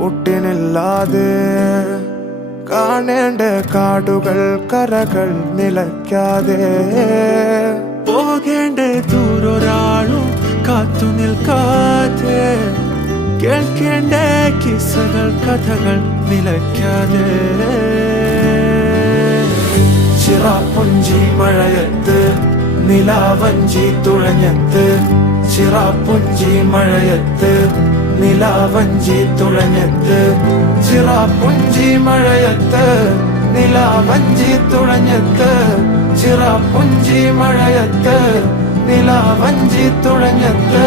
ഒട്ടിനില്ലാതെ കാണേണ്ട കാടുകൾ കരകൾ നിലയ്ക്കാതെ പോകേണ്ട ദൂരൊരാളും കാത്തു നിൽക്കാതെ കേൾക്കേണ്ട കിസ്സകൾ കഥകൾ നിലയ്ക്കാതെ ചിറാപ്പുഞ്ചി മഴയത്ത് നിലാവഞ്ചി തുഴഞ്ഞത്ത് ചിറാപ്പുഞ്ചി മഴയത്ത് നിലാവഞ്ചി തുഴഞ്ഞത്ത് ചിറാപ്പുഞ്ചി മഴയത്ത് നിലാവഞ്ചി തുഴഞ്ഞത്ത് ചിറാപ്പുഞ്ചി മഴയത്ത് നിലാവഞ്ചി തുഴഞ്ഞത്ത്